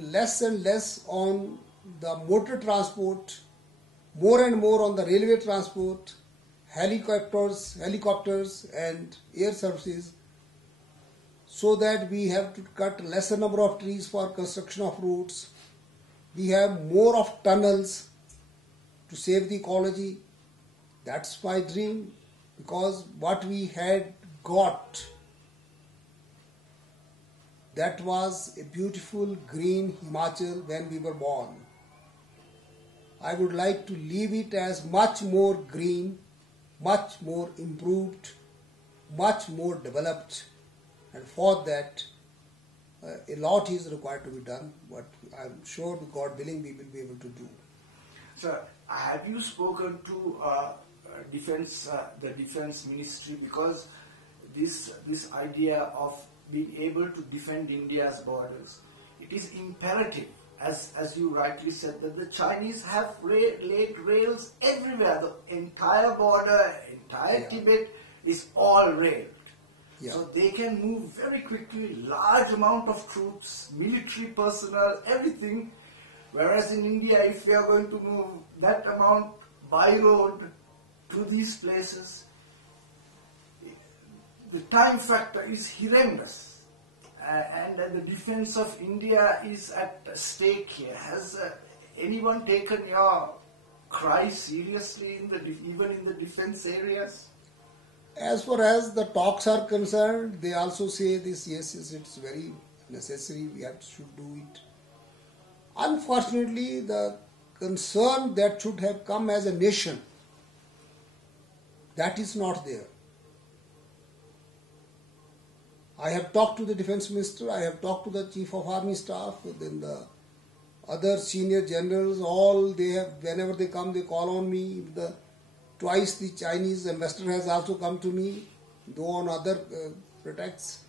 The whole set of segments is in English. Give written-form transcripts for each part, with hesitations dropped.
less and less on the motor transport, more and more on the railway transport, helicopters and air services, so that we have to cut lesser number of trees for construction of roads. We have more of tunnels to save the ecology. That's my dream, because what we had got, that was a beautiful green Himachal when we were born. I would like to leave it as much more green, much more improved, much more developed, and for that a lot is required to be done, but I'm sure, with God willing, we will be able to do. Sir, have you spoken to the defense ministry, because this idea of being able to defend India's borders, it is imperative, as you rightly said, that the Chinese have laid rails everywhere. The entire border, entire Tibet is all railed. Yeah. So they can move very quickly, large amount of troops, military personnel, everything. Whereas in India, if we are going to move that amount by road to these places, the time factor is horrendous, and the defense of India is at stake here. Has anyone taken your cry seriously, even in the defense areas? As far as the talks are concerned, they also say this, yes, it's very necessary, we should do it. Unfortunately, the concern that should have come as a nation, that is not there. I have talked to the defense minister, I have talked to the chief of army staff, then the other senior generals, all they have, whenever they come, they call on me. Twice the Chinese ambassador has also come to me, though on other pretexts.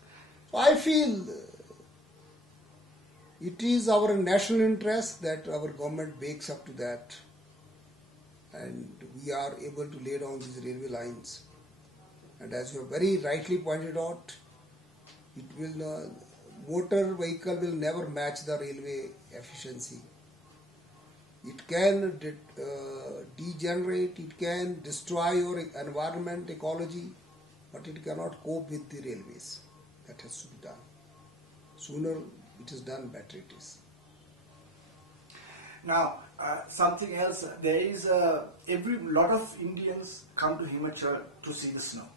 So I feel it is our national interest that our government wakes up to that, and we are able to lay down these railway lines. And as you have very rightly pointed out, motor vehicle will never match the railway efficiency. It can degenerate, it can destroy your environment, ecology, but it cannot cope with the railways. That has to be done. Sooner it is done, better it is. Now, something else, there is lot of Indians come to Himachal to see the snow,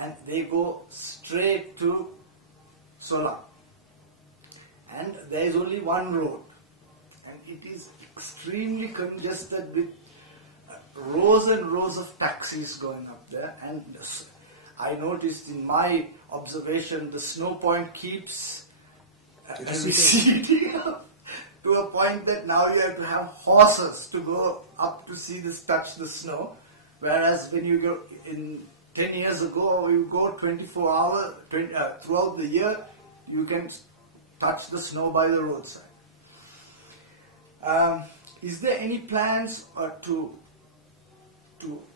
and they go straight to Solang, and there is only one road, and it is extremely congested with rows and rows of taxis going up there. And I noticed in my observation, the snow point keeps receding up to a point that now you have to have horses to go up to see this, touch the snow, whereas when you go 10 years ago, you go 24 hours throughout the year, you can touch the snow by the roadside. Is there any plans to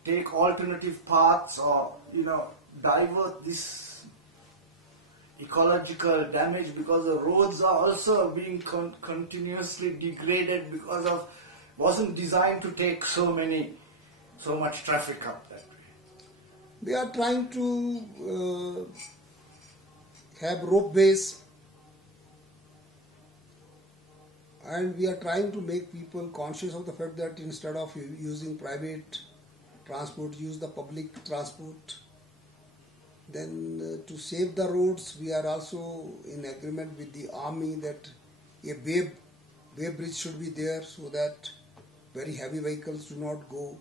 take alternative paths, or divert this ecological damage, because the roads are also being continuously degraded because of wasn't designed to take so much traffic up that way? They are trying to have ropeways, and we are trying to make people conscious of the fact that instead of using private transport, use the public transport. Then to save the roads, we are also in agreement with the army that a wave bridge should be there, so that very heavy vehicles do not go.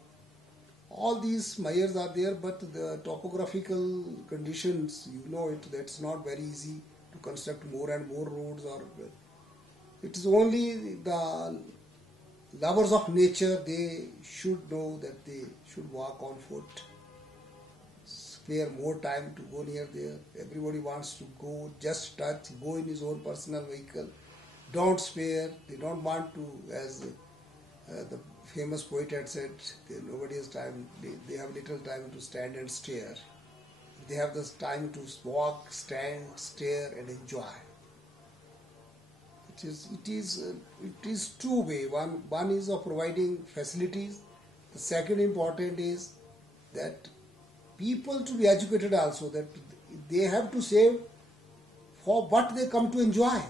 All these measures are there, but the topographical conditions, that's not very easy to construct more and more roads. It is only the lovers of nature, they should know that they should walk on foot, spare more time to go near there. Everybody wants to go, just touch, go in his own personal vehicle, don't spare. They don't want to, as the famous poet had said, nobody has time, they have little time to stand and stare. They have this time to walk, stand, stare and enjoy. It is two way. One is of providing facilities. The second important is that people to be educated also, that they have to save for what they come to enjoy.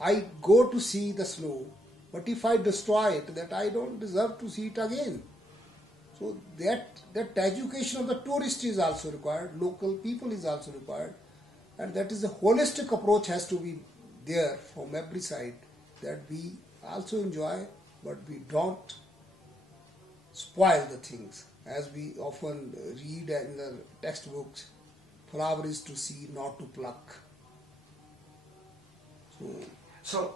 I go to see the snow, but if I destroy it, that I don't deserve to see it again. So that education of the tourist is also required, local people is also required, and that is a holistic approach has to be there from every side, that we also enjoy, but we don't spoil the things. As we often read in the textbooks, flower is to see, not to pluck. So,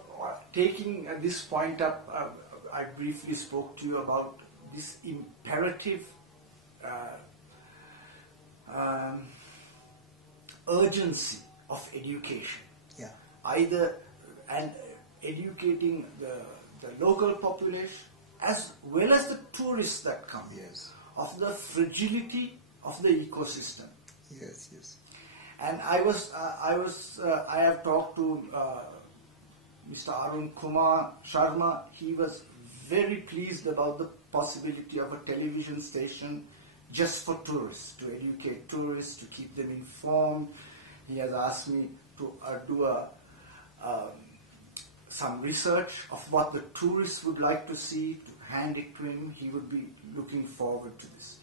taking this point up, I briefly spoke to you about this imperative urgency of education. Yeah. Either and educating the local population as well as the tourists that come. Yes. Of the fragility of the ecosystem. Yes, yes. And I have talked to Mr. Arun Kumar Sharma. He was very pleased about the possibility of a television station just for tourists, to educate tourists, to keep them informed. He has asked me to do some research of what the tourists would like to see, to hand it to him. He would be looking forward to this.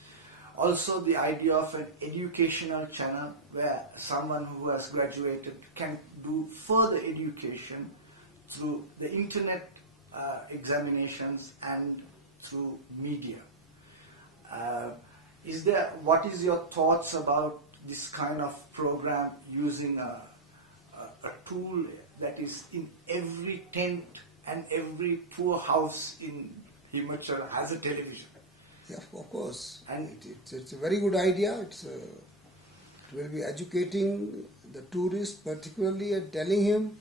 Also, the idea of an educational channel where someone who has graduated can do further education through the internet examinations and through media. What is your thoughts about this kind of program, using a tool that is in every tent and every poor house in Himachal has a television? Yeah, of course. And it's a very good idea. It will be educating the tourist, particularly, and telling him,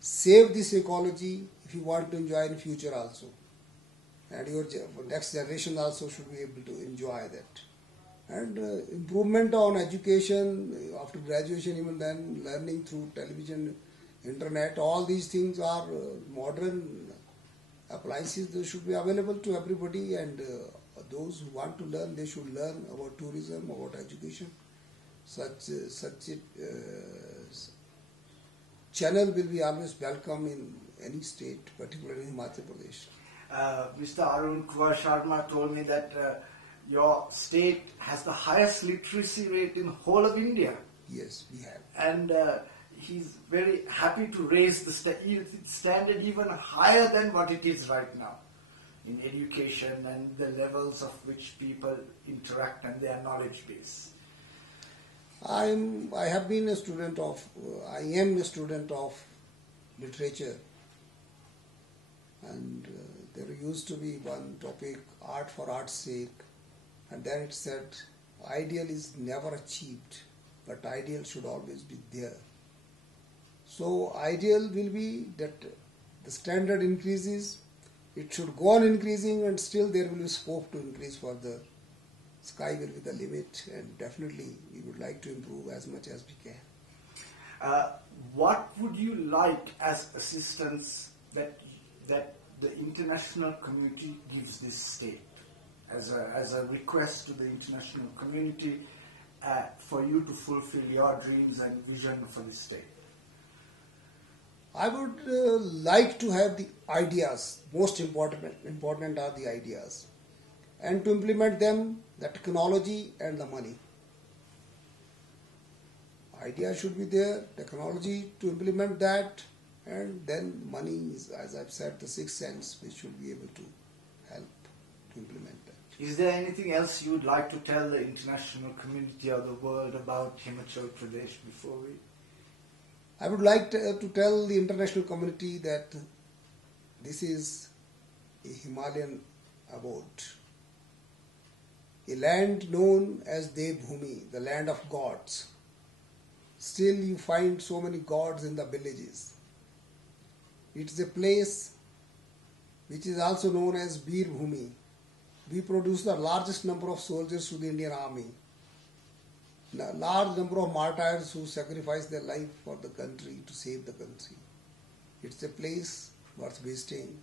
save this ecology if you want to enjoy in future also. And your next generation also should be able to enjoy that. And improvement on education after graduation, even then learning through television, internet, all these things are modern appliances. They should be available to everybody, and those who want to learn, they should learn about tourism, about education. Such channel will be always welcome in any state, particularly in Himachal Pradesh. Mr. Arun Kumar Sharma told me that your state has the highest literacy rate in the whole of India. Yes, we have. And he's very happy to raise the standard even higher than what it is right now in education and the levels of which people interact and their knowledge base. I am a student of literature, and there used to be one topic, art for art's sake, and then it said, ideal is never achieved, but ideal should always be there. So ideal will be that the standard increases, it should go on increasing, and still there will be scope to increase further. Sky will be the limit, and definitely we would like to improve as much as we can. What would you like as assistance that the international community gives this state, as a request to the international community for you to fulfill your dreams and vision for this state? I would like to have the ideas. Most important are the ideas, and to implement them, the technology and the money. Idea should be there, technology to implement that, and then money is, as I've said, the sixth sense, which should be able to help to implement that. Is there anything else you would like to tell the international community or the world about Himachal Pradesh before we? I would like to tell the international community that this is a Himalayan abode, a land known as Devbhumi, the land of gods. Still you find so many gods in the villages. It is a place which is also known as Bir Bhumi. We produce the largest number of soldiers to the Indian army. A large number of martyrs who sacrifice their life for the country, to save the country. It's a place worth visiting.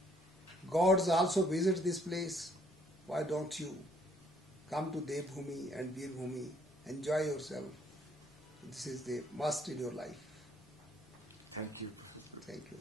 Gods also visit this place. Why don't you come to Devbhumi and Veerbhumi? Enjoy yourself. This is the must in your life. Thank you. Thank you.